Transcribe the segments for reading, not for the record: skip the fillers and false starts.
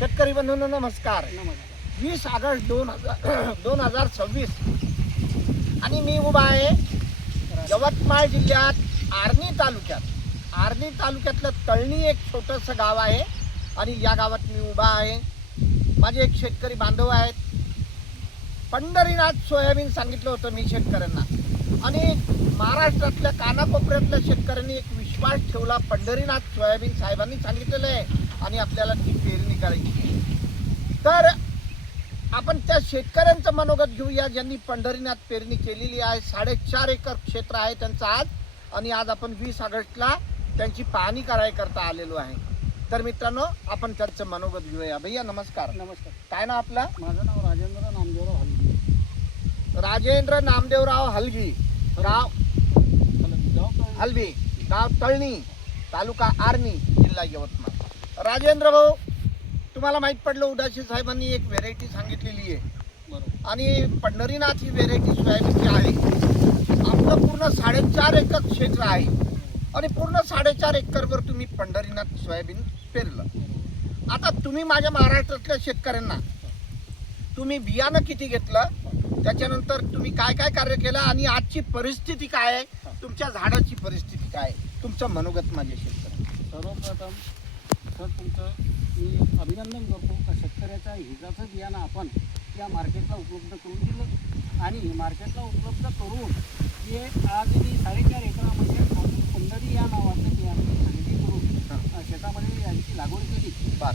शेतकरी बंधूंनो नमस्कार. 20 ऑगस्ट 2026 आणि मी उभा आहे यवतमाळ जिल्ह्यात आर्णी तालुक्यातलं तळणी एक छोटंसं गाव आहे आणि या गावात मी उभा आहे. माझे एक शेतकरी बांधव आहेत. पंढरीनाथ सोयाबीन सांगितलं होतं मी शेतकऱ्यांना आणि महाराष्ट्रातल्या कानाकोपऱ्यातल्या शेतकऱ्यांनी एक विश्वास ठेवला. पंढरीनाथ सोयाबीन साहेबांनी सांगितलेलं आहे आणि आपल्याला ती पेरणी करायची. तर आपण त्या शेतकऱ्यांचं मनोगत घेऊया ज्यांनी पंढरीनाथ पेरणी केलेली आहे. 4.5 एकर क्षेत्र आहे त्यांचं आज आणि आज आपण 20 ऑगस्टला त्यांची पाहणी करायकरता आलेलो आहे. तर मित्रांनो आपण त्यांचं मनोगत घेऊया. भैया नमस्कार. नमस्कार. काय नाव आपलं? माझं नाव राजेंद्र नामदेवराव हलगी. राजेंद्र नामदेवराव हलगी, हलवी, गाव तळणी, तालुका आर्णी, जिल्हा यवतमाळ. राजेंद्र भाऊ, तुम्हाला माहित पडलं उदासी साहेबांनी एक व्हेरायटी सांगितलेली आहे बरोबर. आणि पंढरीनाथ ही व्हेरायटी सोयाबीनची आहे. आपलं पूर्ण 4.5 एकर क्षेत्र आहे आणि पूर्ण 4.5 एकरवर तुम्ही पंढरीनाथ सोयाबीन पेरलं. आता तुम्ही माझ्या महाराष्ट्रातल्या शेतकऱ्यांना तुम्ही बियाणं किती घेतलं, त्याच्यानंतर तुम्ही काय काय कार्य केलं आणि आजची परिस्थिती काय आहे, तुमच्या झाडाची परिस्थिती काय आहे, तुमचं मनोगत माझ्या शेतकऱ्यांना. सर्वप्रथम सर तुमचं मी अभिनंदन करतो का शेतकऱ्याच्या हिताचं बियाणं आपण या मार्केटला उपलब्ध करून दिलं आणि मार्केटला उपलब्ध करून हे आज मी 4.5 एकरामध्ये आपण पंढरी या नावाचं बियाणं खरेदी करून शेतामध्ये यांची लागवड केली.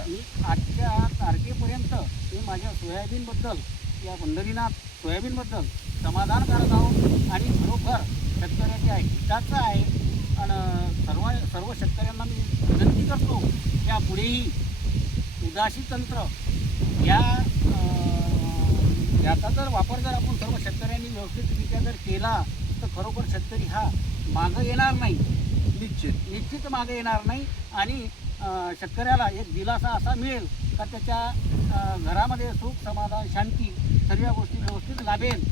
मी आजच्या तारखेपर्यंत मी माझ्या सोयाबीनबद्दल या पंढरीनाथ सोयाबीनबद्दल समाधान करत आहोत आणि खरोखर शेतकऱ्याच्या हिताचं आहे. आणि सर्व शेतकऱ्यांना मी विनंती करतो यापुढेही उदासी तंत्र याचा जर वापर जर आपण सर्व शेतकऱ्यांनी व्यवस्थितरित्या जर केला तर खरोखर शेतकरी हा मागं येणार नाही, निश्चित मागं येणार नाही आणि शेतकऱ्याला एक दिलासा असा मिळेल का त्याच्या घरामध्ये सुख समाधान शांती सर्व गोष्टी व्यवस्थित लाभेल.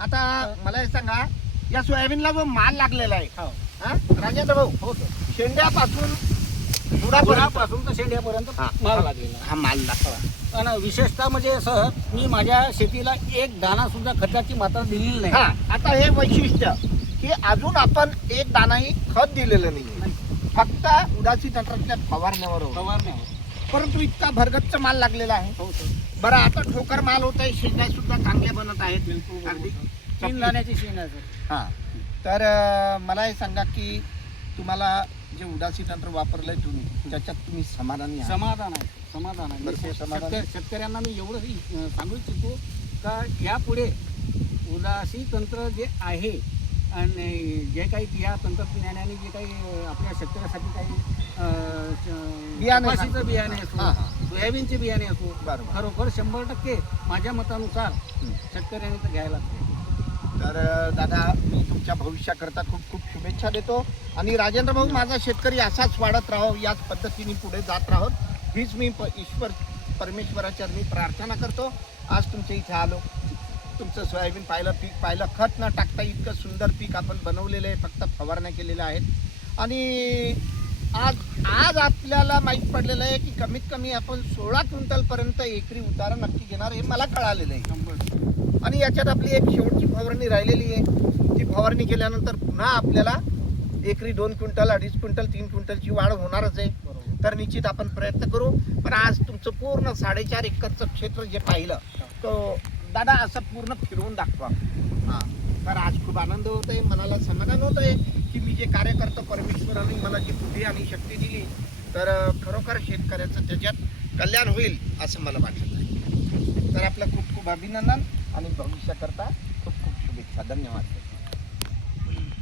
आता मला हे सांगा, या सोयाबीनला जो माल लागलेला आहे हो राजेंद्र भाऊ, हो सर, शेंड्यापासून बुडापासून तर शेंड्यापर्यंत माल लागलेला हा माल दाखवा. आणि विशेषतः म्हणजे सर मी माझ्या शेतीला एक दाणा सुद्धा खताची मात्रा दिलेली नाही. आता हे वैशिष्ट्य की अजून आपण एक दाणाही खत दिलेलं नाही, फक्त उदासी तंत्राच्या फवारण्यावर परंतु इतका भरगच्च माल लागलेला आहे. हो सर. बरं, आता ठोकर माल होत आहे, शेंगा सुद्धा चांगल्या बनत आहेत. बिलकुल अगदी 3 दाण्याची शेंग आहे सर. हां, तर मला हे सांगा की तुम्हाला जे उदासी तंत्र वापरलंय तुम्ही त्याच्यात तुम्ही समाधानी आहात? समाधान आहे. बरं, समाधान आहे. शेतकऱ्यांना मी एवढं सांगू इच्छितो का यापुढे उदासी तंत्र जे आहे आणि जे काही या तंत्रज्ञानाने जे काही आपल्या शेतकऱ्यासाठी काही कपाशीचं बियाणे असो, सोयाबीनचे बियाणे असो, खरोखर 100% माझ्या मतानुसार शेतकऱ्यांनी तर घ्यायला लागते. तर दादा मी तुमच्या भविष्याकरता खूप खूप शुभेच्छा देतो आणि राजेंद्र भाऊ, माझा शेतकरी असाच वाढत राहो, याच पद्धतीने पुढे जात राहोत हीच मी ईश्वर परमेश्वराच्या मी प्रार्थना करतो. आज तुमच्या इथे आलो, तुमचं सोयाबीन पाहिलं, पीक पाहिलं, खत न टाकता इतकं सुंदर पीक आपण बनवलेलं आहे, फक्त फवारण्या केलेल्या आहेत आणि आज आपल्याला माहीत पडलेलं आहे की कमीत कमी आपण 16 क्विंटलपर्यंत एकरी उतारा नक्की घेणार हे मला कळालेलं आहे. आणि याच्यात आपली एक शेवटची फवारणी राहिलेली आहे. ती फवारणी केल्यानंतर पुन्हा आपल्याला एकरी 2 क्विंटल, 2.5 क्विंटल, 3 क्विंटलची वाढ होणारच आहे. तर निश्चित आपण प्रयत्न करू. पण आज तुमचं पूर्ण 4.5 एकरचं क्षेत्र जे पाहिलं तो दादा असं पूर्ण फिरवून दाखवा. तर आज खूप आनंद होत आहे, मनाला समाधान होत आहे की मी जे कार्य करतो परमेश्वराने मला जी बुद्धी आणि शक्ती दिली तर खरोखर शेतकऱ्याचं त्याच्यात कल्याण होईल असं मला वाटत आहे. तर आपलं खूप खूप अभिनंदन आणि भविष्याकरता खूप खूप शुभेच्छा. धन्यवाद.